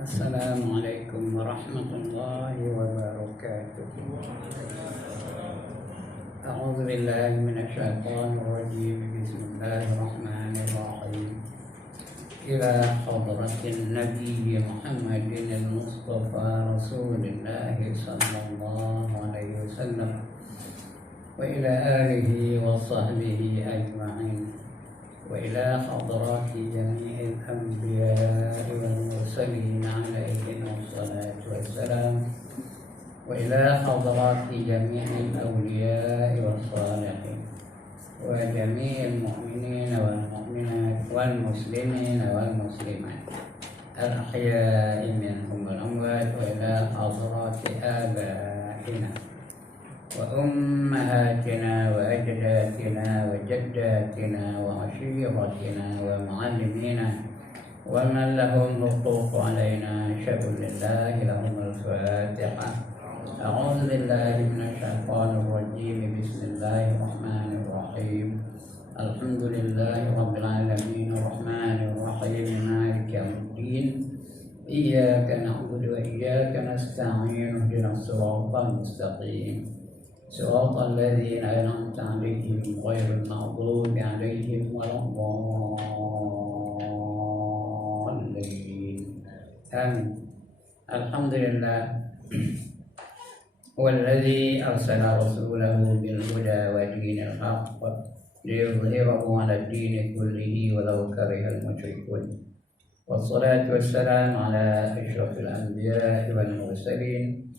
Assalamualaikum warahmatullahi wabarakatuh. A'udzu billahi minasyaitonir rajim. Bismillahirrahmanirrahim. Ila hadratin Nabi Muhammadin al-Mustafa Rasulillah sallallahu alaihi wasallam wa ila alihi wa sahbihi ajma'in. وإلى حضرات جميع الأنبياء والمرسلين عليهم الصلاة والسلام وإلى حضرات جميع الأولياء والصالحين وجميع المؤمنين والمؤمنات والمسلمين والمسلمات الأحياء منهم والأموات وإلى حضرات آبائنا وأمهاتنا وأجدادنا وجداتنا وعشيرتنا ومعلمينا ومن لهم حقوق علينا شكر لله لهم الفاتحة. أعوذ بالله من الشيطان الرجيم. بسم الله الرحمن الرحيم. الحمد لله رب العالمين الرحمن الرحيم مالك يوم الدين إياك نعبد وإياك نستعين اهدنا الصراط المستقيم صراط الذين أنعمت عليهم غير المغضوب عليهم ولا الضالين آمين. الحمد لله هو الذي أرسل رسوله بالهدى ودين الحق ليظهره على الدين كله ولو كره المشركون والصلاة والسلام على أشرف الأنبياء والمرسلين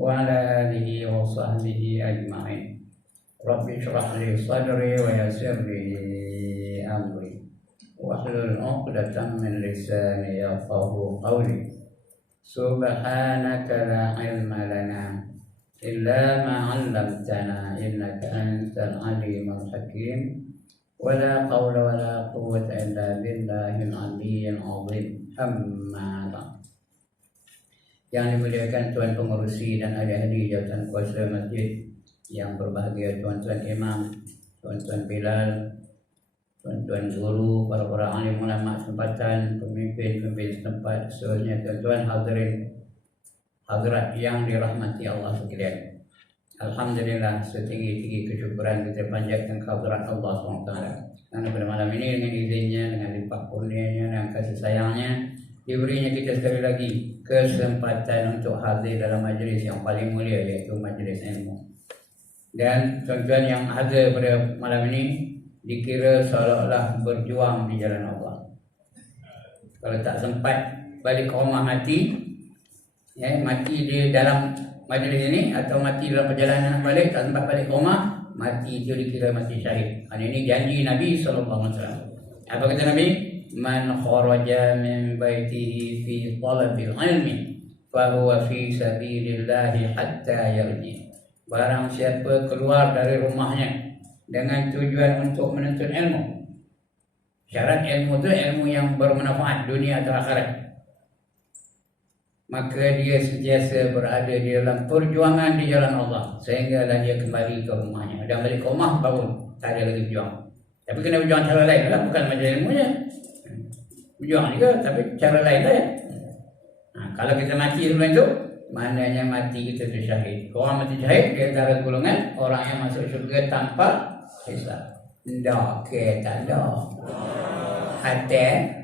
وعلى آله وصحبه أجمعين. رب اشرح لي صدري ويسر لي أمري واحلل عقدة من لساني يفقهوا قولي. سبحانك لا علم لنا إلا ما علمتنا إنك أنت العليم الحكيم ولا قول ولا قوة إلا بالله العلي العظيم. أما بعد. Yang dimuliakan Tuan Pengerusi dan ahli-ahli jawatan kuasa masjid, yang berbahagia Tuan-Tuan Imam, Tuan-Tuan Bilal, Tuan-Tuan Guru, para alim ulama tempatan, pemimpin-pemimpin setempat, seterusnya Tuan-Tuan hadirin hadirat yang dirahmati Allah sekalian. Alhamdulillah, setinggi-tinggi kesyukuran kita panjatkan kehadirat Allah SWT. Karena pada malam ini dengan izinnya, dengan limpah kurnianya dan kasih sayangnya, diberinya kita sekali lagi kesempatan untuk hadir dalam majlis yang paling mulia, yaitu majlis ilmu. Dan tuan-tuan yang hadir pada malam ini dikira seolah-olah berjuang di jalan Allah. Kalau tak sempat balik ke rumah mati, mati di dalam majlis ini atau mati dalam perjalanan balik, tak sempat balik ke rumah, mati itu dikira mati syahid. Ini janji Nabi SAW. Apa kata Nabi? Man kharaja min baitihi fi talabil ilmi fahuwa fi sabilillahi hatta yarji. Barang siapa keluar dari rumahnya dengan tujuan untuk menuntut ilmu. Syarat ilmu itu ilmu yang bermanfaat dunia atau akhirat. Maka dia sentiasa berada di dalam perjuangan di jalan Allah sehinggalah dia kembali ke rumahnya. Dan balik ke rumah baru tak ada lagi berjuang. Tapi kena berjuang cara lain lah, bukan macam ilmunya. Berjuang juga, tapi cara lain lah ya. Kalau kita mati sebelum itu, maknanya mati kita itu syahid. Orang mati syahid, dia antara golongan orang yang masuk syurga tanpa hisab. Tak kita dah. Hati.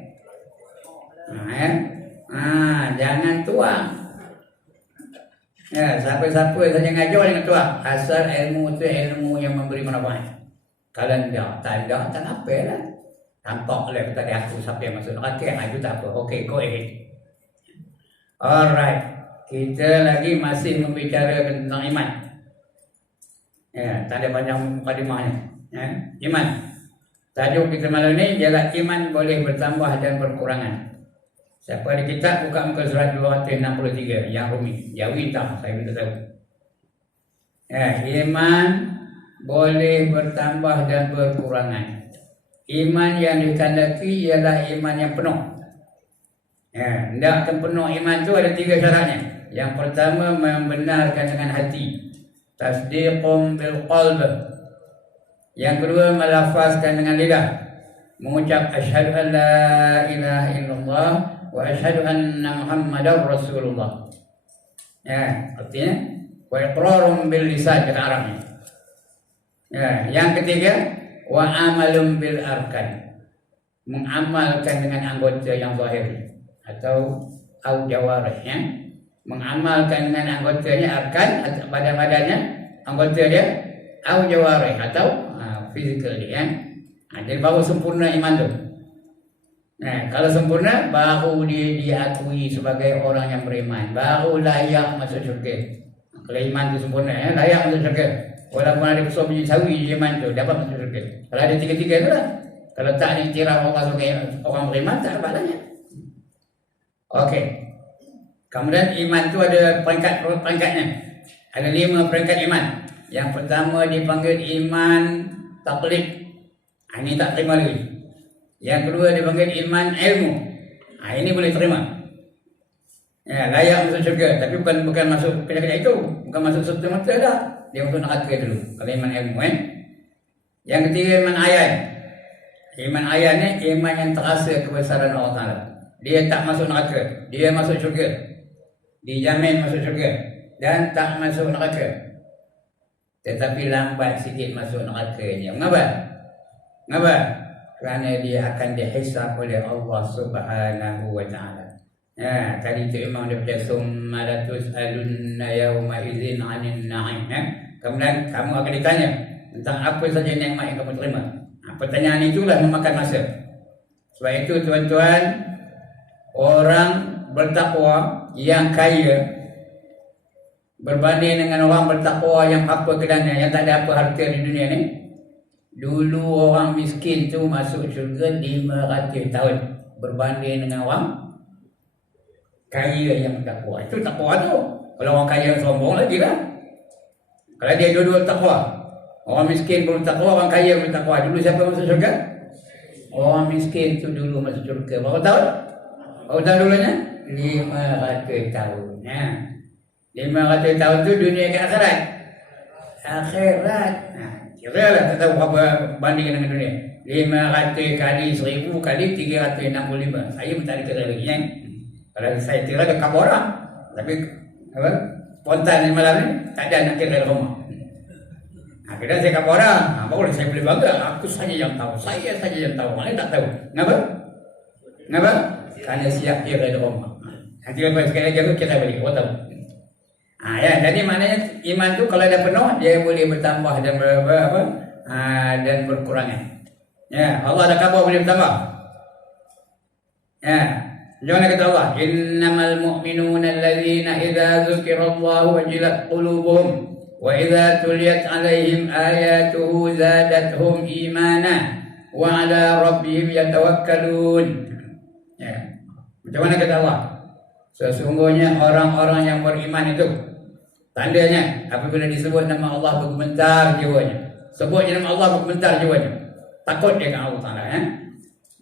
Jangan tuang. Ya, siapa-siapa saja ngajar jangan tuang. Asal ilmu itu ilmu yang memberi manfaat. Kalau tak apa lah. Tampak oleh tadi aku siapa yang masuk neraka, itu tak apa. Okey, go ahead. Alright, kita lagi masih membicarakan tentang iman. Ya, tak ada banyak mukadimahnya. Ya, iman. Tajuk kita malam ini ialah iman boleh bertambah dan berkurangan. Siapa ada kitab buka muka surat 263 yang Rumi. Jawi tak, saya minta tahu. Ya, iman boleh bertambah dan berkurangan. Iman yang ditandai ialah iman yang penuh. Hendak penuh iman itu ada 3 syaratnya. Yang pertama, membenarkan dengan hati. Tasdiqum bil qalb. Yang kedua, melafazkan dengan lidah. Mengucap asyhadu an la ilaha illallah wa asyhadu anna Muhammadar Rasulullah. Ya, artinya wa iqrarun bil lisan kata Arabnya. Ya, yang ketiga wa amalun bil arkan. Mengamalkan dengan anggota yang zahir atau jawarihnya. Mengamalkan dengan anggotanya arkan pada badannya anggota dia jawarih atau fizikal dia. Jadi baru sempurna iman tu. Nah, kalau sempurna baru dia diakui sebagai orang yang beriman, baru layak masuk syurga. Kalau iman tu sempurna layak masuk syurga. Walaupun ada besar biji sawi iman tu dapat masuk syurga. Kalau ada tiga-tiga tu lah. Kalau tak dikira orang sebagai orang beriman tak dapat layak. Okey. Kemudian iman tu ada peringkat-peringkatnya. Ada 5 peringkat iman. Yang pertama dipanggil iman taklid. Ini tak terima lagi. Yang kedua dipanggil iman ilmu. Ini boleh terima. Ya, layak masuk syurga, tapi bukan masuk kerja-kerja itu, bukan masuk serta-merta dah. Dia masuk neraka dulu. Kalau iman ilmu Yang ketiga iman ayat. Iman ayat ni iman yang terasa kebesaran Allah Taala. Dia tak masuk neraka, dia masuk syurga. Dijamin masuk syurga dan tak masuk neraka. Tetapi lambat sikit masuk nerakanya. Mengapa? Kerana dia akan dihisab oleh Allah Subhanahu wa taala. Ya, tadi tu memang dia baca summa latus'alunna yawma idzin 'anil na'im. Kemudian kamu akan ditanya tentang apa saja nikmat yang kamu terima. Pertanyaan itulah memakan masa. Sebab itu tuan-tuan, orang bertakwa yang kaya berbanding dengan orang bertakwa yang apa kedana, yang tak ada apa harta di dunia ni. Dulu orang miskin tu masuk syurga 500 tahun berbanding dengan orang kaya yang bertakwa. Itu takwa tu. Kalau orang kaya sombong lagi lah. Kalau dia dua-dua takwa, orang miskin pun takwa, orang kaya pun takwa. Dulu siapa masuk syurga? Orang miskin tu dulu masuk syurga. Berapa tahun? Berapa tahun dulunya? 500 tahun. 500 tahun tu dunia ke akhirat. Akhirat. Kira lah tak tahu berapa banding dengan dunia. 500 kali 1000 kali 365. Saya pun tak ada kira lagi kan. Kalau saya kira ke kapal orang. Tapi apa? Spontan malam ni tak ada nak kira rumah. Akhirnya saya kapal orang. Barulah saya boleh bangga. Aku saja yang tahu. Saya saja yang tahu. Mana tak tahu. Kenapa? Kerana siap kira rumah. Nanti lepas sekali lagi aku kira balik. Kau tahu. Ya, jadi maknanya iman tu kalau dah penuh dia boleh bertambah dan dan berkurangan. Ya, Allah ada khabar boleh bertambah. Ya, jangan kata Allah, innamal mu'minuna allazina idza dzukirallahu wajilat qulubuhum wa idza tuliyat alaihim ayatuhu zadatuhum imana wa ala rabbihim yatawakkalun. Ya. Macam mana kata Allah? Sesungguhnya orang-orang yang beriman itu tandanya apabila disebut nama Allah bergementar jiwanya. Sebutnya nama Allah bergementar jiwanya. Takut dia kepada Allah Taala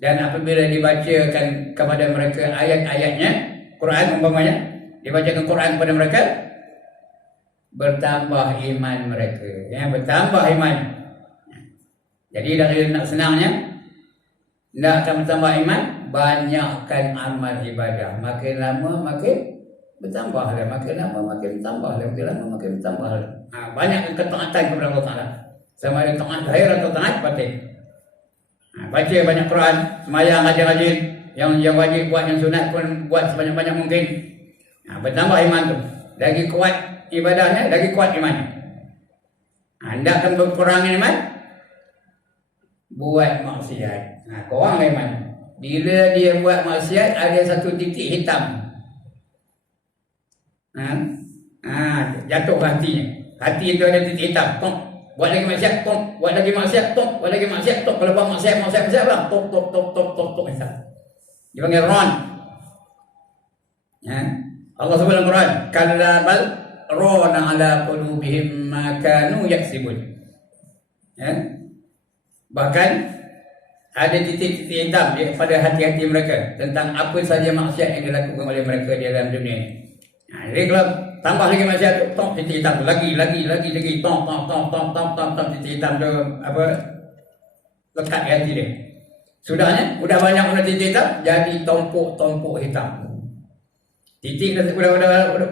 Dan apabila dibacakan kepada mereka ayat-ayatnya, Quran umpamanya, dibacakan Quran kepada mereka, bertambah iman mereka. Bertambah iman. Jadi dari nak senangnya, nak akan bertambah iman, banyakkan amal ibadah. Makin lama makin bertambah lah, makin lama makin bertambah lah, makin lama makin bertambah lah. Banyakkan ketaatan kepada Allah Taala. Sama ada taat zahir atau taat batin. Baca banyak Quran, sembahyang rajin-rajin, yang wajib buat, yang sunat pun buat sebanyak-banyak mungkin. Bertambah iman tu. Lagi kuat ibadahnya, lagi kuat imannya. Anda akan berkurang iman, buat maksiat. Kurang iman. Bila dia buat maksiat, ada satu titik hitam. Jatuh hatinya. Hati itu ada titik hitam. Buat lagi maksiat, buat lagi maksiat, buat lagi maksiat, kalau buat maksiat lah, tok hitam. Dia panggil ron. Allah sebut dalam Quran, kalla bal rana ala qulubihim ma kanu yaksibun. Bahkan ada titik-titik hitam pada hati-hati mereka tentang apa saja maksiat yang dilakukan oleh mereka di dalam dunia ini. Jadi kalau tambah lagi maksiat tu, titik hitam tu lagi, titik hitam tu lekat di hati dia. Sudahnya, udah banyak warna titik hitam, jadi tompok hitam. Titik udah besar, udah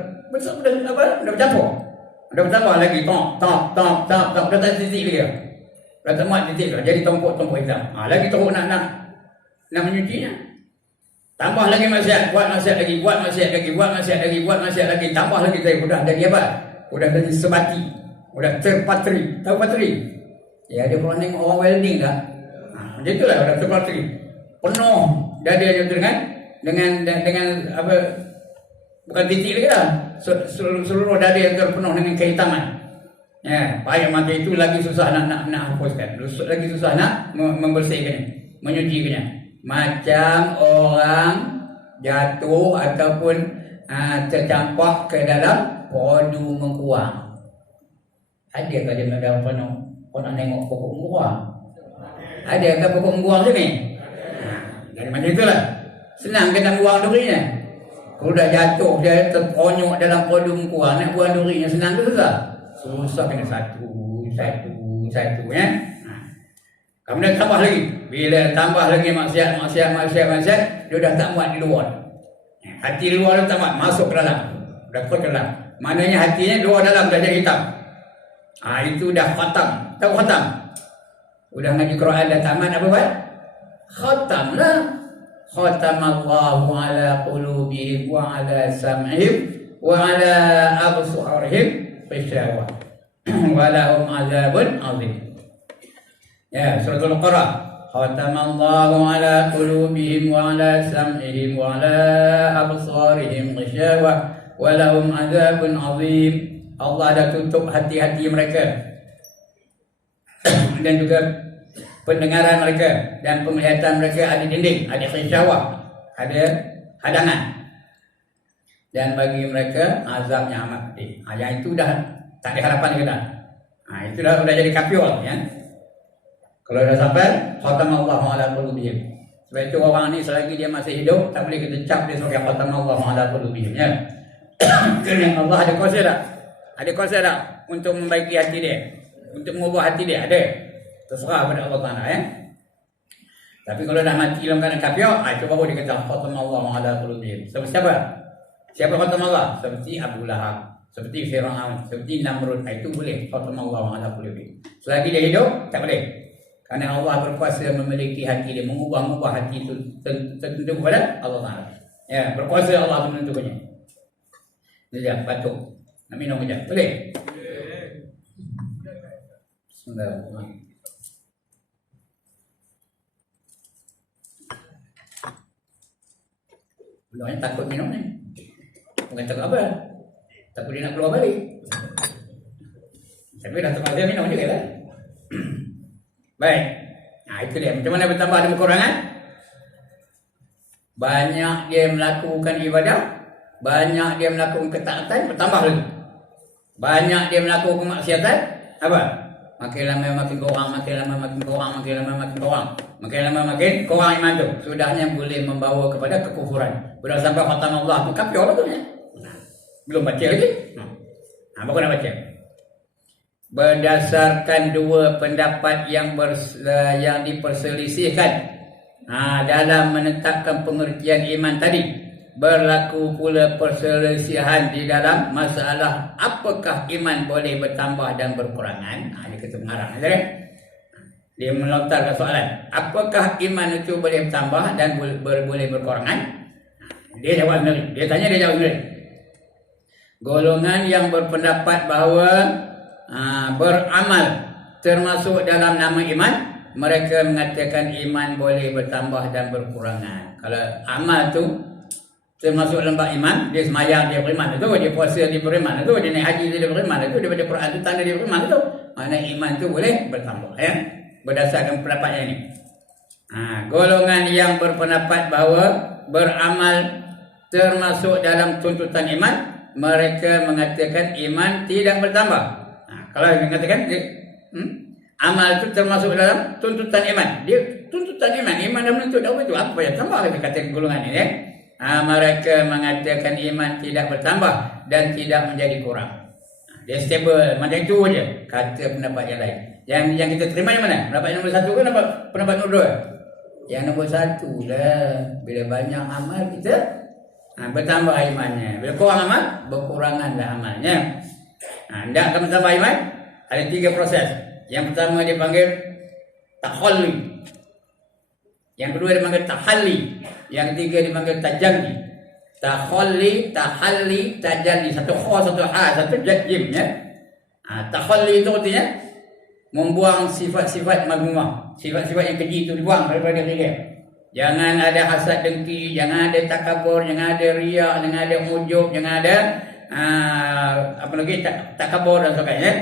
bercampur. Udah bertambah lagi, tok, dah tak titik dia. Dah tak muat titik dah, jadi tompok hitam. Lagi teruk nak menyucinya. Tambah lagi maksiat, buat maksiat lagi, tambah lagi saya udah jadi apa? Udah jadi sebati, udah terpatri. Tahu patri? Ya dia pernah tengok orang welding dah. Macam itulah udah terpatri. Penuh dia dengan apa? Bukan titik lagi dah. Seluruh dada yang terpenuh dengan kehitaman. Ya, payah mata itu lagi susah nak hapuskan. Lagi susah nak membersihkan, menyucikannya. Macam orang jatuh ataupun tercampak ke dalam podu mengkuang. Ada ke dia dalam penuh? Kau nak tengok pokok mengkuang? Ada ke pokok mengkuang sini? Jadi macam itulah. Senang kena buang durinya. Kalau dah jatuh, dia terponyok dalam podu mengkuang, nak buang durinya senang ke susah? Susah, kena satu ya. Kemudian tambah lagi. Bila tambah lagi maksiat, dia dah tak muat di luar. Hati luar dah tak muat, masuk ke dalam. Dah ke dalam. Maknanya hatinya luar dalam dah jadi hitam. Itu dah khatam. Tahu khatam? Udah ngaji Quran dah tamat apa buat? Khatam lah. Khatamallahu ala qulubihim wa ala sam'ihim wa ala absarihim ghishawa. Wa lahum azabun azim. Ya, suratul Baqarah. Khatamallahu ala qulubihim wa ala sam'ihim wa ala absarihim ghishawa wa lahum azabun azim. Allah dah tutup hati-hati mereka dan juga pendengaran mereka dan penglihatan mereka ada dinding, ada ghishawa, ada hadangan. Dan bagi mereka azabnya amat pedih. Yang itu dah tak ada harapan kita. Itu dah jadi kafir ya. Kalau dah sampai khatamallahu ala qulubihim. Sebab itu orang ni selagi dia masih hidup tak boleh kita cap dia sebagai khatamallahu ala qulubihim ya. Kerana Allah ada kuasa tak? Ada kuasa tak untuk membaiki hati dia? Untuk mengubah hati dia? Ada. Terserah pada Allah Taala ya. Tapi kalau dah mati dalam keadaan kafir, itu baru dia kata khatamallahu ala qulubihim. Siapa? Siapa khatamallah? Seperti Abu Lahab, seperti Firaun, seperti Namrud. Itu boleh khatamallahu ala qulubihim. Selagi dia hidup tak boleh. Kerana Allah berkuasa memiliki hati dia, mengubah hati itu tertentu kepada Allah Taala. Ya, berkuasa Allah menentukannya. Dia batuk. Nak minum sekejap. Boleh? Bismillahirrahmanirrahim. Belum takut minum ni. Bukan takut apa? Takut dia nak keluar balik. Tapi dah terpaksa minum juga lah. Baik. Itu dia. Macam mana bertambah dan berkurangan? Banyak dia melakukan ibadah, banyak dia melakukan ketaatan, bertambah lagi. Banyak dia melakukan kemaksiatan, apa? Makin lama makin kurang, makin lama makin kurang, makin lama makin kurang. Makin lama makin kurang iman tu. Sudahnya boleh membawa kepada kekufuran. Sudah sampai khatam Allah tu kafir lah tu ya. Belum baca lagi. Baru nak baca. Berdasarkan dua pendapat yang diperselisihkan dalam menetapkan pengertian iman tadi, berlaku pula perselisihan di dalam masalah apakah iman boleh bertambah dan berkurangan. Dia kata mengarang kan? Dia melontarkan soalan, apakah iman itu boleh bertambah dan boleh berkurangan? Dia jawab sendiri. Dia tanya, dia jawab sendiri. Golongan yang berpendapat bahawa beramal termasuk dalam nama iman, mereka mengatakan iman boleh bertambah dan berkurangan. Kalau amal tu termasuk dalam iman, dia semayang dia beriman itu, dia puasa dia beriman itu, dia naik haji dia beriman itu, dia baca Quran itu tanda dia beriman itu. Mana iman tu boleh bertambah ya, berdasarkan pendapatnya ini. Golongan yang berpendapat bahawa beramal termasuk dalam tuntutan iman, mereka mengatakan iman tidak bertambah. Kalau mengatakan amal itu termasuk dalam tuntutan iman, dia tuntutan iman dah menuntut itu, apa yang tambah lagi kata golongan ini ya? Mereka mengatakan iman tidak bertambah dan tidak menjadi kurang. Dia stable macam itu saja, kata pendapat yang lain. Yang kita terima yang mana? Pendapat yang nombor 1 ke pendapat nombor 2? Yang nombor satu lah, bila banyak amal kita bertambah imannya. Bila kurang amal, berkuranganlah amalnya. Tidak akan bertambah iman. Ada 3 proses. Yang pertama dipanggil takhalli. Yang kedua dipanggil tahalli. Yang ketiga dipanggil tajalli. Takhalli, tahalli, tajalli. Satu kha, satu ha, satu jim ya. Takhalli itu artinya membuang sifat-sifat mazmumah. Sifat-sifat yang keji itu dibuang daripada diri dia. Jangan ada hasad dengki, jangan ada takabur, jangan ada riak, jangan ada ujub, jangan ada apa lagi takabur dan sebagainya.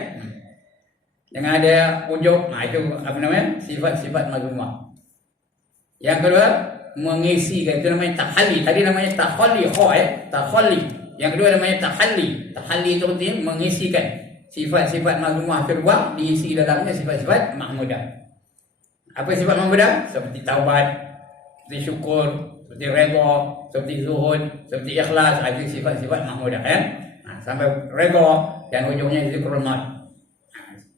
Jangan ada ujub. Itu apa namanya? Sifat-sifat mazmumah. Yang kedua, mengisikan, itu namanya tahalli. Tadi namanya takhalli, takhalli. Yang kedua namanya tahalli. Tahalli itu artinya mengisikan sifat-sifat mazmumah terbuang, diisi dalamnya sifat-sifat mahmudah. Apa sifat mahmudah? Seperti taubat, seperti syukur, seperti redha, seperti zuhud, seperti ikhlas. Itu sifat-sifat mahmudah ya. Sampai redha dan ujungnya zikrul maut.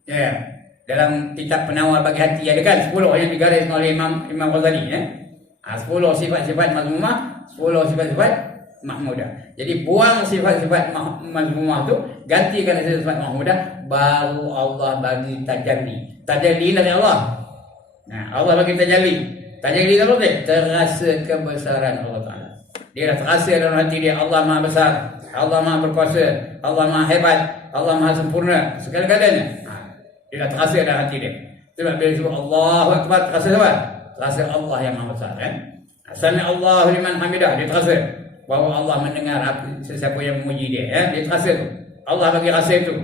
Ya. Dalam kitab Penawar Bagi Hati ada kan 10 yang digaris oleh Imam Ghazali ya. 10 sifat-sifat mazmumah, 10 sifat-sifat mahmudah. Jadi buang sifat-sifat mazmumah tu, gantikan sifat mahmudah, baru Allah bagi tajalli. Tajalli dari Allah. Allah bagi tajalli. Tajalli itu apa? Terasa kebesaran Allah Taala. Dia dah terasa dalam hati dia, Allah Maha Besar, Allah Maha Berkuasa, Allah Maha Hebat, Allah Maha Sempurna, segala-galanya. Dia dah terasa dalam hati dia. Sebab bila disebut Allahu Akbar, terasa apa? Terasa Allah yang Maha Besar kan? Sami Allahu liman hamidah, dia terasa bahawa Allah mendengar sesiapa yang memuji dia ya. Dia terasa tu. Allah bagi rasa itu.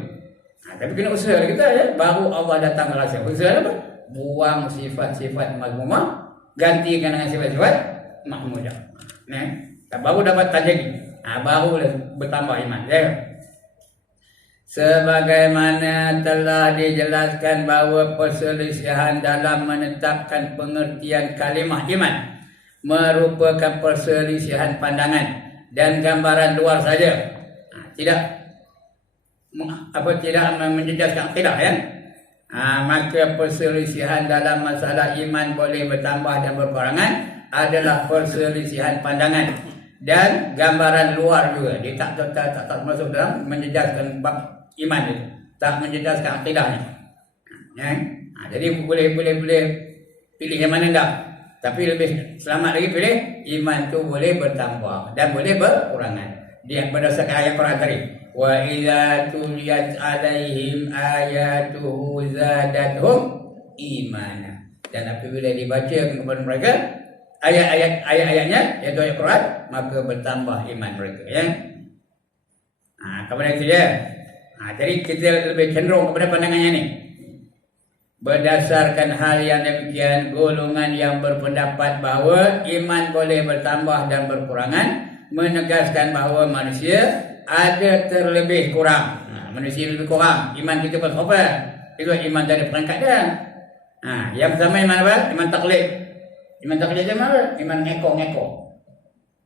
Tapi kena usaha kita ya, baru Allah datang rasa. Usaha apa? Buang sifat-sifat mazmumah, gantikan dengan sifat-sifat mahmudah. Baru dapat tajalli. Baru bertambah iman ya. Sebagaimana telah dijelaskan bahawa perselisihan dalam menetapkan pengertian kalimah iman merupakan perselisihan pandangan dan gambaran luar saja. Tidak menjejaskan akidah ya. Maka perselisihan dalam masalah iman boleh bertambah dan berkurangan adalah perselisihan pandangan dan gambaran luar juga. Dia tak masuk dalam menjejaskan bab iman itu, tak menjejaskan akidahnya. Jadi boleh pilih yang mana enggak. Tapi lebih selamat lagi pilih iman tu boleh bertambah dan boleh berkurangan. Dia berdasarkan ayat Quran tadi. Wa idza tuliyat alaihim ayatuhu zadatuhum imana. Dan apabila dibaca kepada mereka ayat-ayatnya, iaitu ayat Quran, maka bertambah iman mereka ya. Kemudian itu ya. Jadi kita lebih cenderung kepada pandangannya ni. Berdasarkan hal yang demikian, golongan yang berpendapat bahawa iman boleh bertambah dan berkurangan menegaskan bahawa manusia ada terlebih kurang. Manusia lebih kurang. Iman kita berapa? Itu iman dari perangkat dia. Yang pertama iman apa? Iman taklid. Iman taklid itu apa? Iman ngekor-ngekor.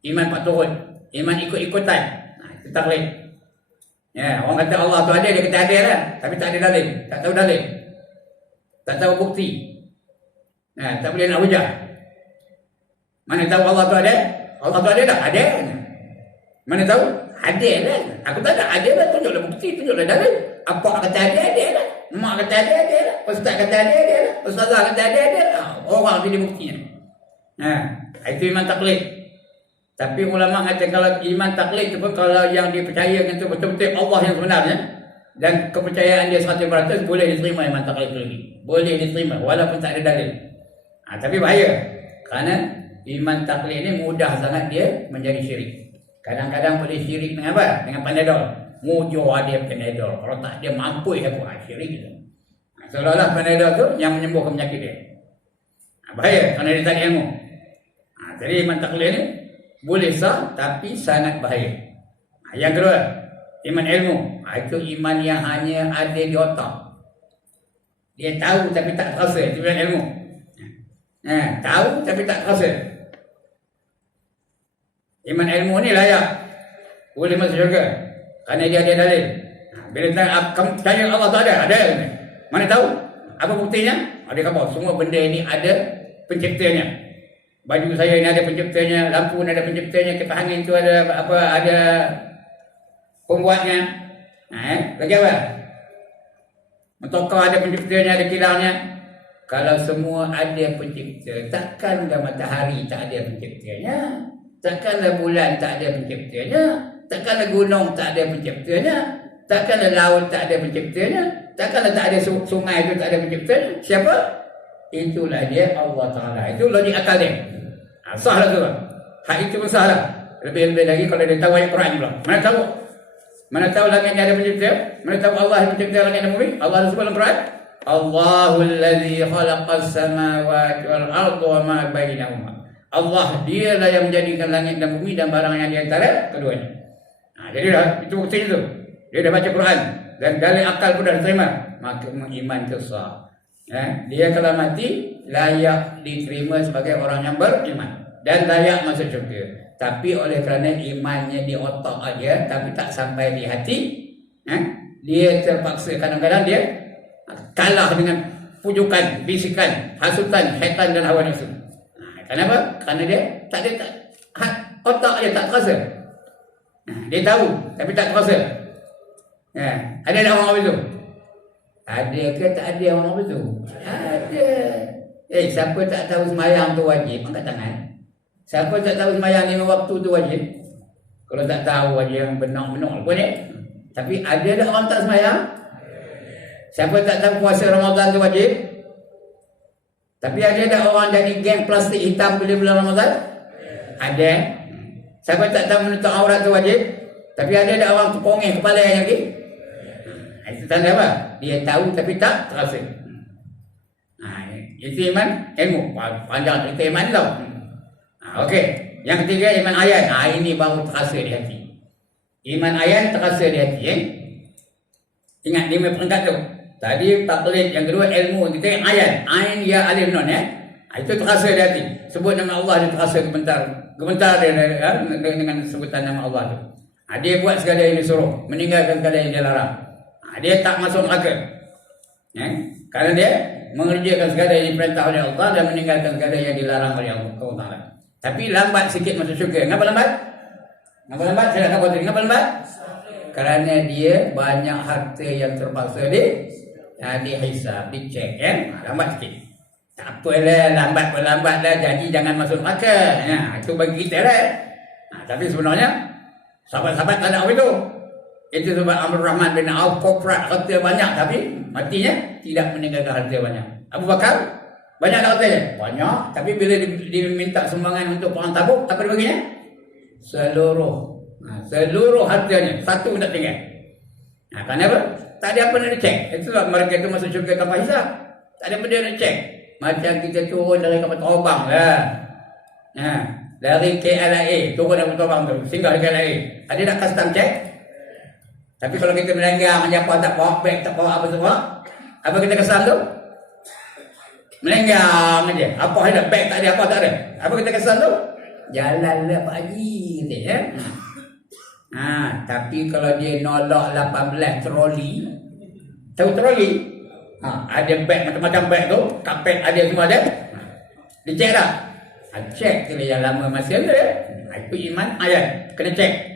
Iman pak turun. Iman ikut-ikutan. Itu taklid. Ya, orang kata Allah tu ada, dia kata ada lah. Tapi tak ada dalil. Tak tahu dalil. Tak tahu bukti. Tak boleh nak hujah. Mana tahu Allah tu ada? Allah tu ada tak? Ada. Mana tahu? Ada lah. Aku tak ada lah. Tunjuklah bukti, tunjuklah dalil. Apa kata ada lah. Mak kata ada lah. Ustaz kata ada lah. Ustazah kata ada lah. Orang pilih buktinya. Itu iman taklid. Tapi ulama kata kalau iman taklid itu pun, kalau yang dipercayakan itu betul-betul Allah yang sebenarnya dan kepercayaan dia 100%, boleh diterima iman taklid itu lagi. Boleh diterima walaupun tak ada dalil. Tapi bahaya. Kerana iman taklid ini mudah sangat dia menjadi syirik. Kadang-kadang boleh syirik dengan apa? Dengan panadol. Mujur ada panadol. Kalau tak dia mampu aku syirik itu. Seolah-olah panadol tu yang menyembuhkan penyakit dia. Bahaya kerana dia tak ada ilmu. Jadi iman taklid ini boleh sah tapi sangat bahaya. Yang kedua, iman ilmu. Itu iman yang hanya ada di otak. Dia tahu tapi tak terasa. Itu iman ilmu. Tahu tapi tak terasa. Iman ilmu ni layak boleh masuk syurga kerana dia ada dalil. Bila kamu tanya Allah tu ada. Mana tahu? Apa buktinya? Ada khabar. Semua benda ini ada penciptanya. Baju saya ni ada penciptanya, lampu ni ada penciptanya, kipas angin tu ada apa, ada pembuatnya. Lagi apa? Motorkar ada penciptanya, ada kilangnya. Kalau semua ada pencipta, takkanlah matahari tak ada penciptanya, takkanlah bulan tak ada penciptanya, takkanlah gunung tak ada penciptanya, takkanlah laut tak ada penciptanya, takkanlah tak ada sungai itu tak ada penciptanya. Siapa? Itulah dia, Allah Ta'ala. Itu logik akal dia. Sah lah tu. Hak itu pun sah lah. Lebih-lebih lagi kalau dia tahu ayat Quran pula. Mana tahu? Mana tahu langit ni ada pencipta? Mana tahu Allah yang mencipta langit dan bumi? Allah sebut dalam Quran. Allahul ladzi khalaqas samawati wal arda wa ma bainahuma. Allah dialah yang menjadikan langit dan bumi dan barang yang di antara keduanya. Jadi dah itu bukti itu. Dia dah baca Quran dan dalil akal pun dah terima, maka iman itu sah. Dia kalau mati layak diterima sebagai orang yang beriman dan layak masuk syurga. Tapi oleh kerana imannya di otak aja tapi tak sampai di hati, dia terpaksa kadang-kadang dia kalah dengan pujukan, bisikan, hasutan, syaitan dan hawa nafsu. Kenapa? Kerana dia tak ada otak dia tak terasa. Dia tahu tapi tak terasa. Ada tak orang begitu? Ada ke tak ada orang begitu? Ada. Siapa tak tahu sembahyang tu wajib? Angkat tangan. Siapa tak tahu sembahyang 5 waktu tu wajib? Kalau tak tahu aja yang benar-benar pun Tapi ada tak orang tak sembahyang? Siapa tak tahu puasa Ramadan tu wajib? Tapi ada tak orang jadi geng plastik hitam bila bulan Ramadan? Ada. Siapa tak tahu menutup aurat tu wajib? Tapi ada tak orang terpongeng kepala yang lagi? Itu tanda apa? Dia tahu tapi tak terasa. Itu iman ilmu. Panjang cerita iman tau. Okey. Yang ketiga iman ayat. Ini baru terasa di hati. Iman ayat terasa di hati. Ingat 5 peringkat tu. Tadi taklid, yang kedua ilmu, yang ketiga ayat. Ain ya alif nun itu terasa di hati. Sebut nama Allah dia terasa gemetar. Gemetar dia dengan sebutan nama Allah tu. Dia buat segala yang disuruh, meninggalkan segala yang dia larang. Dia tak masuk neraka. Kerana dia mengerjakan segala yang diperintah oleh Allah dan meninggalkan segala yang dilarang oleh Allah. Tapi lambat sikit masuk syurga. Kenapa lambat? Kenapa lambat? Saya nak kata tadi. Kenapa lambat? Kerana dia banyak harta yang terpaksa dihisap, dicek. Lambat sikit. Tak apalah, lambat pun lambat lah. Jadi jangan masuk neraka. Itu bagi kita lah. Tapi sebenarnya sahabat-sahabat tak nak itu. Itu sebab Amr Rahman bin Auf korporat harta banyak tapi matinya tidak meninggalkan harta banyak. Abu Bakar banyak hartanya? Banyak. Tapi bila diminta sumbangan untuk perang Tabuk, apa dia baginya? Seluruh hartanya. Satu tak tinggal. Kenapa? Tak ada apa nak dicek. Itu sebab mereka itu masuk syurga tanpa hisap. Tak ada benda nak cek. Macam kita turun dari kapal terbang lah. Dari KLIA turun dari kapal terbang tu, singgah di KLIA. Ada nak custom check? Tapi kalau kita melanggar macam apa, tak bawa beg, tak bawa apa semua, apa kita kesan tu? Melanggar aja. Apa ada beg tak ada, apa tak ada. Apa kita kesan tu? Jalanlah Pak Haji kita tapi kalau dia nolak 18 troli, tahu troli? Ada beg macam-macam beg tu, kapet ada semua ada. Dicek tak? Cek kena yang lama masih ada. Itu iman ayat, kena cek.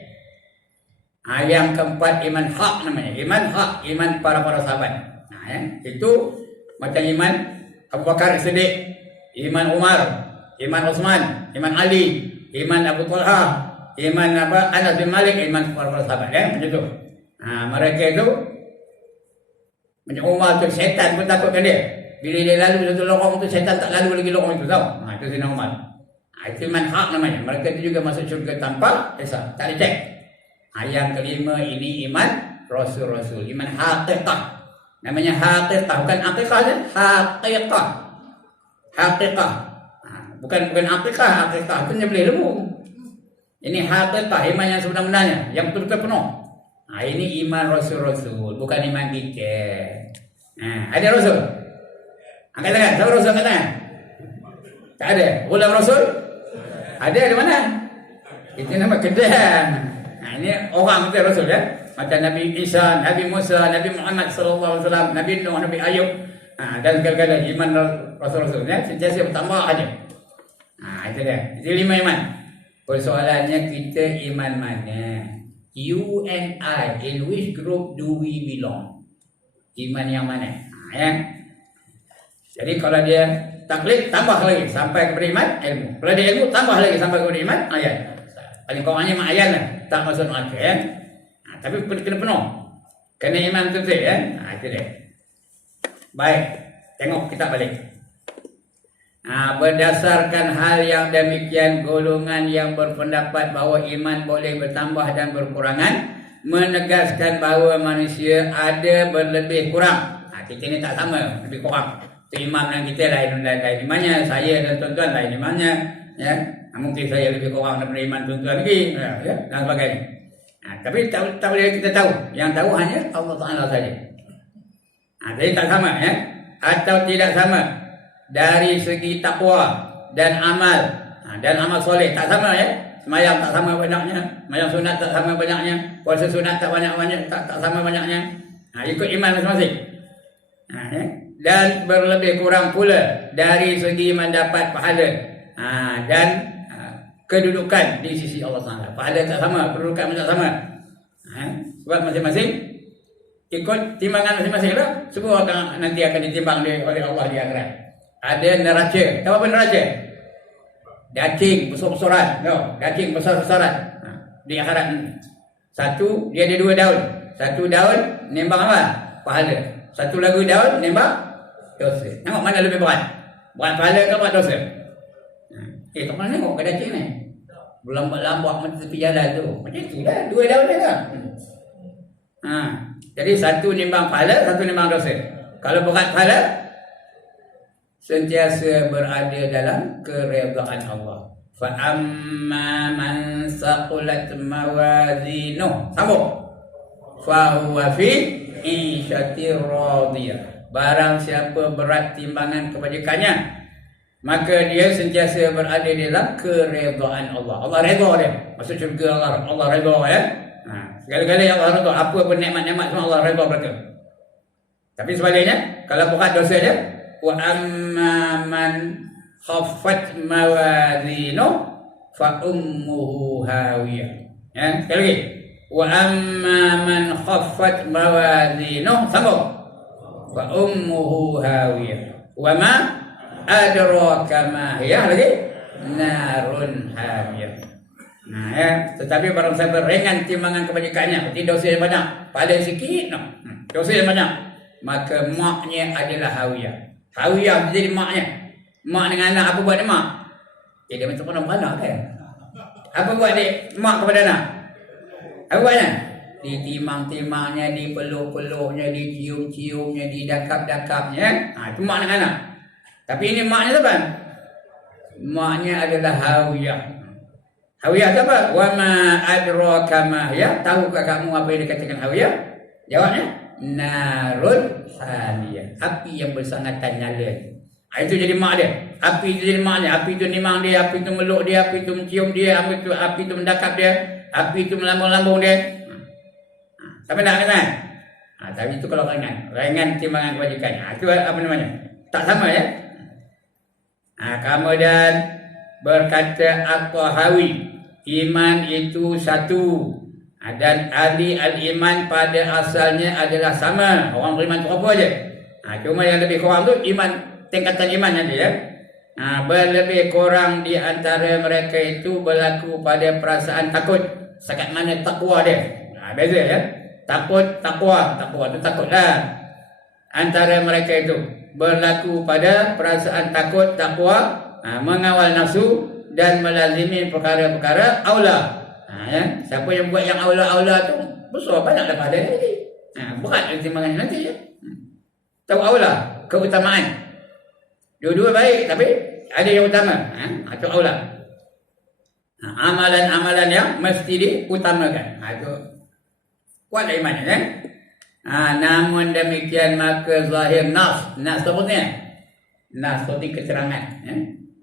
Yang keempat iman hak namanya. Iman hak, iman para sahabat. Itu macam iman Abu Bakar Siddiq, iman Umar, iman Utsman, iman Ali, iman Abu Talha, iman Anas bin Malik, iman para sahabat macam tu. Mereka itu macam Umar tu, syaitan pun takutkan dia. Bila dia lalu satu lorong tu, syaitan tak lalu lagi lorong itu tau. Itu Sayyidina Umar. Itu iman hak namanya. Mereka itu juga masuk syurga tanpa hisab, tak dicek. Yang kelima ini iman Rasul-Rasul, iman haqiqah. Namanya haqiqah, bukan akikah, haqiqah. Haqiqah. Bukan akikah, haqiqah itu nyebelih lembu. Ini haqiqah, iman yang sebenar-benarnya, yang betul-betul penuh. Ini iman Rasul-Rasul, bukan iman kita. Ada Rasul? Angkat tangan, siapa Rasul angkat tangan? Tak ada. Ulang Rasul? Ada di mana? Itu nama kedah. Ini orang kita Rasul macam Nabi Isa, Nabi Musa, Nabi Muhammad sallallahu alaihi wasallam, Nabi Nuh, Nabi Ayub, dan segala-gala iman Rasul-Rasul sentiasa bertambah aja. Itu dia. Itu 5 iman. Persoalannya kita iman mana? You and I, in which group do we belong? Iman yang mana? Ya. Jadi kalau dia taklid, tambah lagi sampai kepada iman, ilmu. Kalau dia ilmu, tambah lagi sampai kepada iman, ayat. Paling kurangnya mak ayat lah. Tak masuk akal ya. Tapi kena penuh. Kena iman betul ya. Itu dia. Baik. Tengok kita balik. Berdasarkan hal yang demikian, golongan yang berpendapat bahawa iman boleh bertambah dan berkurangan menegaskan bahawa manusia ada berlebih kurang. Kita ni tak sama, lebih kurang. Itu imam dan kita lain imannya, saya dan tuan-tuan lain imannya, ya. Mungkin saya lebih kurang daripada iman tuan-tuan lagi, ya, dan sebagainya. Tapi tak boleh kita tahu. Yang tahu hanya Allah Taala saja. Jadi tak sama, ya. Atau tidak sama dari segi takwa dan amal, dan amal soleh tak sama, ya. Semayang tak sama banyaknya, semayang sunat tak sama banyaknya, puasa sunat tak banyak-banyak, tak sama banyaknya. Ikut iman masing-masing. Ya. Dan berlebih kurang pula dari segi mendapat pahala dan kedudukan di sisi Allah Taala. Pahala tak sama, kedudukan tak sama. Sebab masing-masing ikut timbangan masing-masing lah. Semua nanti akan ditimbang oleh Allah di akhirat. Ada neraca. Tahu apa neraca? Daging besar-besaran. Daging besar-besaran di akhirat ni. Satu, dia ada 2 daun. Satu daun nimbang apa? Pahala. Satu lagu daun nimbang dosa. Tengok mana lebih berat? Berat pahala ke berat dosa? Tak pernah tengok ke daging ni? Berlambat-lambat macam tepi jalan tu. Macam tu lah. 2 daun dia kan? Jadi satu nimbang pahala, satu nimbang dosa. Kalau berat pahala, sentiasa berada dalam keredaan Allah. Fa amma man saqulat mawazinuh. Sambung. Fa huwa fi isyatir radiyah. Barang siapa berat timbangan kebajikannya, maka dia sentiasa berada dalam keredaan Allah. Allah redha dia. Masuk syurga Allah redha ya. Segala-gala yang Allah redha, apa pun nikmat-nikmat semua Allah redha mereka. Tapi sebaliknya, kalau berat dosa dia, wa amma man khaffat mawazinu fa ummuhu hawiyah. Ya, sekali lagi. Wa amma man khaffat mawazinu, sambung. Fa ummuhu hawiyah. Wa ma adraka ma hiya, lagi narun hamiyah. Ya, tetapi barang siapa ringan timbangan kebajikannya, berarti dosa yang banyak, pahala sikit, dosa yang banyak, maka maknya adalah hawiyah. Hawiyah jadi maknya. Mak dengan anak apa buat dia mak? Dia macam pandang-pandang kan? Apa buat dia mak kepada anak? Apa buatnya? Ditimang-timangnya, dipeluk-peluknya, dicium-ciumnya, didakap-dakapnya. Itu mak dengan anak. Tapi ini maknya apa? Maknya adalah hawiyah. Hawiyah itu apa? Wa ma adraka ma hiya. Tahukah kamu apa yang dikatakan hawiyah? Jawabnya, narun hamiyah. Api yang bersangatan nyala. Itu jadi mak dia. Api itu jadi maknya. Api itu nimang dia, api itu meluk dia, api itu mencium dia, api itu mendakap dia, api itu melambung-lambung dia. Sampai nak kenal? Tapi itu kalau ringan timbangan kebajikan. Itu apa namanya? Tak sama ya? Kemudian berkata At-Tahawi, iman itu satu, dan ahli al-iman pada asalnya adalah sama. Orang beriman itu apa aja? Cuma yang lebih kurang tu iman, tingkatan iman nanti ya. Berlebih kurang di antara mereka itu berlaku pada perasaan takut. Sekat mana takwa dia? Beza ya. Takwa itu takutlah. Antara mereka itu berlaku pada perasaan takut, takwa, mengawal nafsu dan melazimi perkara-perkara aula. Ya. Siapa yang buat yang aula-aula tu besar banyak daripada nanti. Berat timbangan nanti ya. Tahu aula, keutamaan. Dua-dua baik tapi ada yang utama. Itu aula. Amalan-amalan yang mesti diutamakan. Itu kuat imannya kan. Namun demikian maka zahir nas seterusnya. Nas seperti keterangan, ya.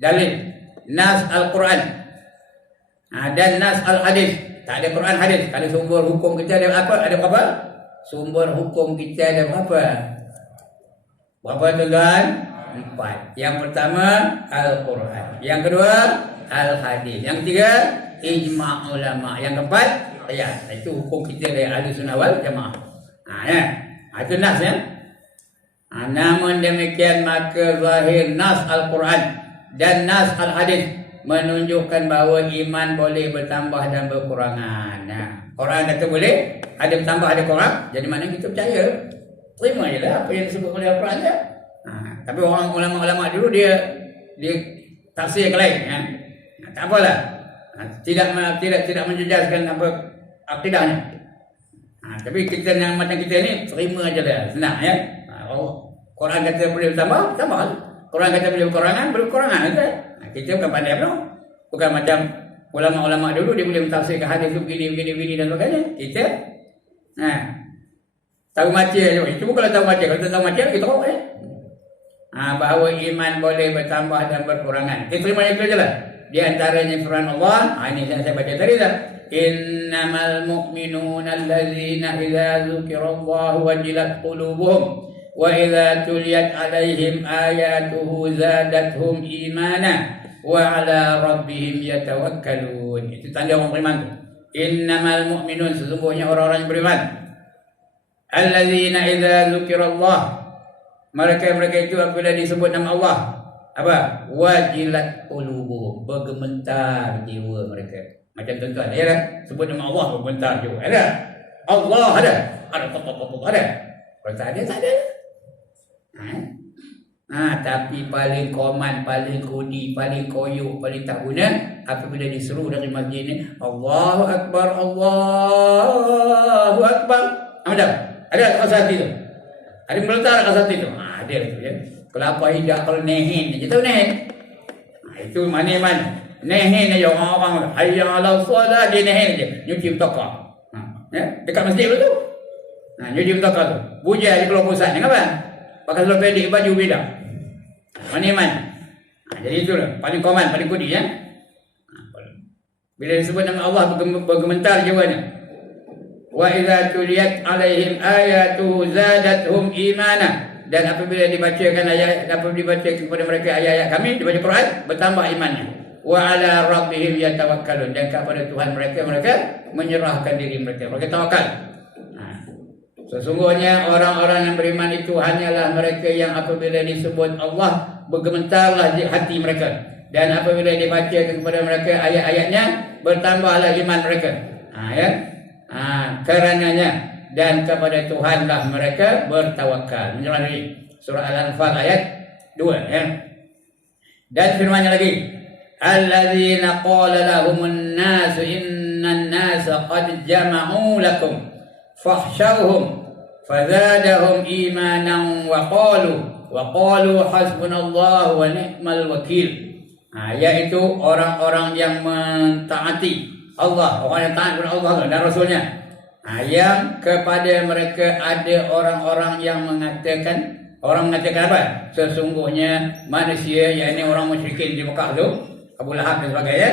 Dalil, nas Al-Quran, dan nas Al-Hadis. Tak ada Quran hadis. Kalau sumber hukum kita ada apa? Ada berapa? Sumber hukum kita ada berapa? Berapa tuan? 4. Yang pertama Al-Quran, yang kedua Al-Hadis, yang ketiga ijma' ulama, yang keempat qiyas. Itu hukum kita dari Ahlussunnah wal Jamaah. Itu nas ya. Namun demikian maka zahir nas Al-Quran dan nas Al-Hadis menunjukkan bahawa iman boleh bertambah dan berkurangan. Quran kata boleh ada bertambah ada kurang, jadi mana kita percaya, terima je lah apa yang disebut oleh Al-Quran je. Tapi orang ulama-ulama dulu dia tafsir yang lain ya. Tak apalah. Tidak menjejaskan apa akidahnya. Tapi kita yang macam kita ni terima aja dah, senang ya. Quran kata boleh bertambah, tambah. Quran kata boleh berkurangan aja. Kita bukan pandai apa. Bukan macam ulama-ulama dulu dia boleh mentafsirkan hadis tu begini dan sebagainya. Kita tahu baca je. Itu bukan tahu baca. Kalau tahu baca kita tahu bahawa iman boleh bertambah dan berkurangan. Kita terima itu je lah. Di antaranya firman Allah, ini yang saya baca tadi dah. Innamal mu'minuna allazina idza dzukirallahu wajilat qulubuhum wa idza tuliyat alaihim ayatuhu zadatuhum imana wa ala rabbihim yatawakkalun. Itu tanda orang beriman tu. Innamal mu'minun, sesungguhnya orang-orang yang beriman. Allazina idza dzukirallah, mereka itu apabila disebut nama Allah, apa? Wajilat qulubuhum, bergementar jiwa mereka. Macam tuan-tuan ya kan? Sebut nama Allah bergementar jiwa. Ada? Allah ada. Ada. Kalau tak ada. Tapi paling koman, paling kodi, paling koyuk, paling tak guna apabila disuruh dari masjid ni, Allahu Akbar, Allahu Akbar. Ada kasati tu. Ada meletak kasati tu. Ada tu ya. Kalau apa hidak, kalau nehin, kita tahu nehin. Itu mana-mana. Nehin aja orang-orang. Hayya 'ala shalah, dia nehin aja. Nyuci betaka. Ya, dekat masjid tu. Nyuci betaka tu. Bujai di Pulau Pusat ni apa? Pakai seluar pendek, baju beda. Mana-mana. Jadi itulah paling common, paling kodi ya. Bila disebut nama Allah bergementar jiwanya. Wa idza tuliyat alaihim ayatuhu zadatuhum imana. Dan apabila dibacakan kepada mereka ayat-ayat kami, dibaca Quran, bertambah imannya. Wa ala rabbihim yatawakkalun, dan kepada Tuhan mereka menyerahkan diri mereka tawakal. Sesungguhnya orang-orang yang beriman itu hanyalah mereka yang apabila disebut Allah bergementarlah hati mereka, dan apabila dibacakan kepada mereka ayat-ayatnya bertambahlah iman mereka. Karenanya dan kepada Tuhanlah mereka bertawakal, menyerah diri. Surah Al-Anfal ayat 2 ya. Dan firman-Nya lagi, alladzina qala lahumun nas innan nasa qad jama'u lakum fakhshawhum fazadahum imanan wa qalu hasbunallahu wa ni'mal wakil. Yaitu orang-orang yang mentaati Allah, orang yang taat kepada Allah dan Rasulnya. Yang kepada mereka ada orang-orang yang mengatakan apa? Sesungguhnya manusia, yakni orang musyrikin di Mekah tu, Abu Lahab dan sebagainya,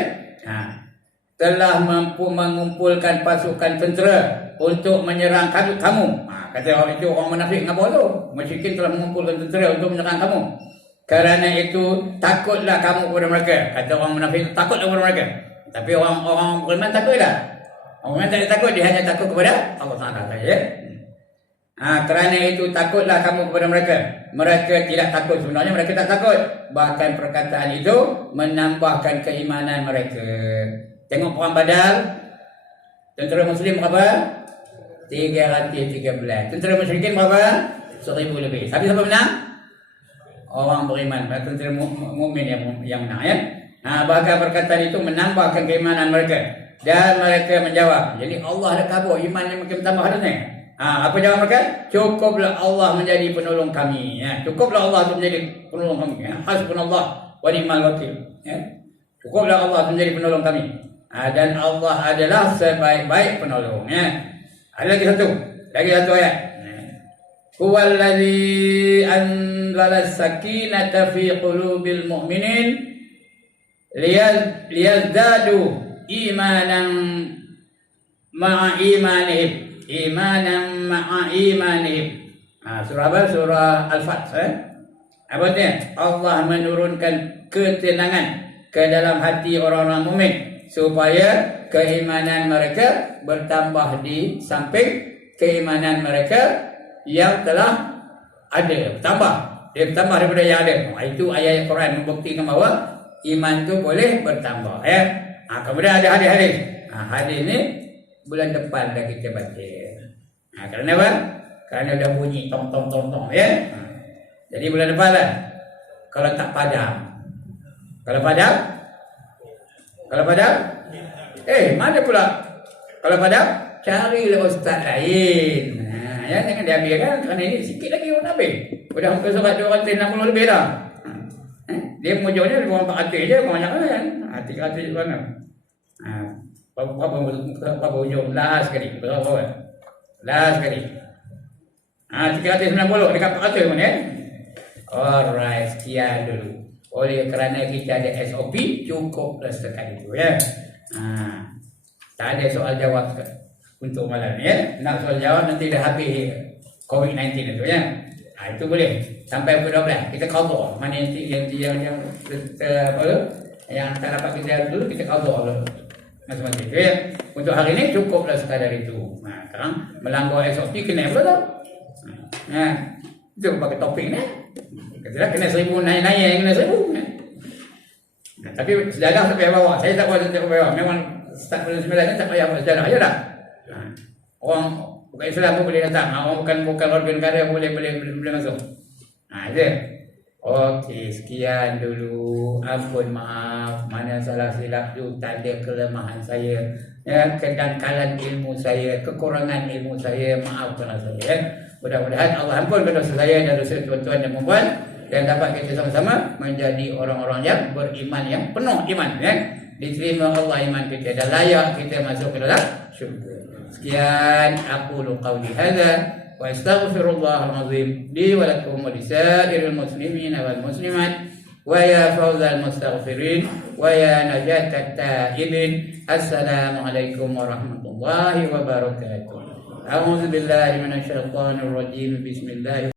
telah mampu mengumpulkan pasukan tentera untuk menyerang kamu. Kata orang itu, orang munafik ngapa tu? Musyrikin telah mengumpulkan tentera untuk menyerang kamu. Kerana itu takutlah kamu kepada mereka. Kata orang munafik, takutlah kepada mereka. Tapi orang beriman takutlah. Orang yang tak takut, dia hanya takut kepada Allah Taala saja. Kerana itu takutlah kamu kepada mereka. Mereka tidak takut, sebenarnya mereka tak takut. Bahkan perkataan itu menambahkan keimanan mereka. Tengok perang Badar, tentera Muslim berapa? 313. Tentera musyrikin berapa? 1000 lebih. Tapi siapa menang? Orang beriman, tentera mukmin yang menang ya. Bahkan perkataan itu menambahkan keimanan mereka. Dan mereka menjawab, jadi Allah dah kabur, imannya makin bertambah hadasnya. Apa jawab mereka? Cukuplah Allah menjadi penolong kami. Cukuplah Allah itu menjadi penolong kami. Hasbunallah wa ni'mal wakil. Cukuplah Allah itu menjadi penolong kami. Dan Allah adalah sebaik-baik penolong. Ada lagi satu ayat. Huwallazi anzala as-sakinata fi qulubil mu'minin liyazdadu imanan ma'a imanihim. Surah apa? Surah Al-Fath. Apa dia? Allah menurunkan ketenangan ke dalam hati orang-orang mukmin supaya keimanan mereka bertambah di samping keimanan mereka yang telah ada, bertambah. Dia bertambah daripada yang ada. Itu ayat Quran membuktikan bahawa iman tu boleh bertambah. Kemudian ada hadis-hadis. Hadis ni bulan depan dah kita baca. Kerana apa? Kerana dah bunyi tong tong tong tong jadi bulan depan lah. Kalau tak padam. Kalau padam? Mana pula? Kalau padam, carilah ustaz lain. Jangan diambilkan kerana ini sikit lagi orang ambil. Sudah muka surat 260 lebih dah. Dia mujurnya 400 je, kebanyakan kan. 300 mana? Apa ujung last sekali. Berapa? Last sekali. 390 dekat 400 mana? Alright, sekian dulu. Oleh kerana kita ada SOP, cukuplah setakat itu ya. Tak ada soal jawab untuk malam ni ya. Nak soal jawab nanti dah habis COVID-19 itu ya. Itu boleh sampai pukul 12 kita cover. Mana yang tak dapat kita dulu kita cover dulu. Macam-macam itu ya. Untuk hari ini cukuplah sekadar itu. Sekarang melanggar SOP kena pula tau. Itu pakai topik ni. Kena 1000 naik kena 1000. Tapi sejarah tak payah bawa. Saya tak bawa. Memang start bulan 9 ni tak payah bawa sejarah aja dah. Orang bukan Islam pun boleh datang. Orang bukan warga negara boleh masuk. Itu. Okey, sekian dulu. Ampun maaf mana salah silap tu, tanda kelemahan saya. Ya, kedangkalan ilmu saya, kekurangan ilmu saya, maafkanlah saya. Mudah-mudahan Allah ampunkan dosa saya dan dosa tuan-tuan dan puan dan dapat kita sama-sama menjadi orang-orang yang beriman, yang penuh iman ya. Diterima Allah iman kita dan layak kita masuk ke dalam syurga. Sekian aqulu qawli hadza wa astaghfirullahal azim li wa lakum wa lisairil muslimin wal muslimat wa ya fawzal mustaghfirin wa ya najatat taibin. Assalamualaikum warahmatullahi wabarakatuh. A'udzu billahi minasyaitonir rajim. Bismillah.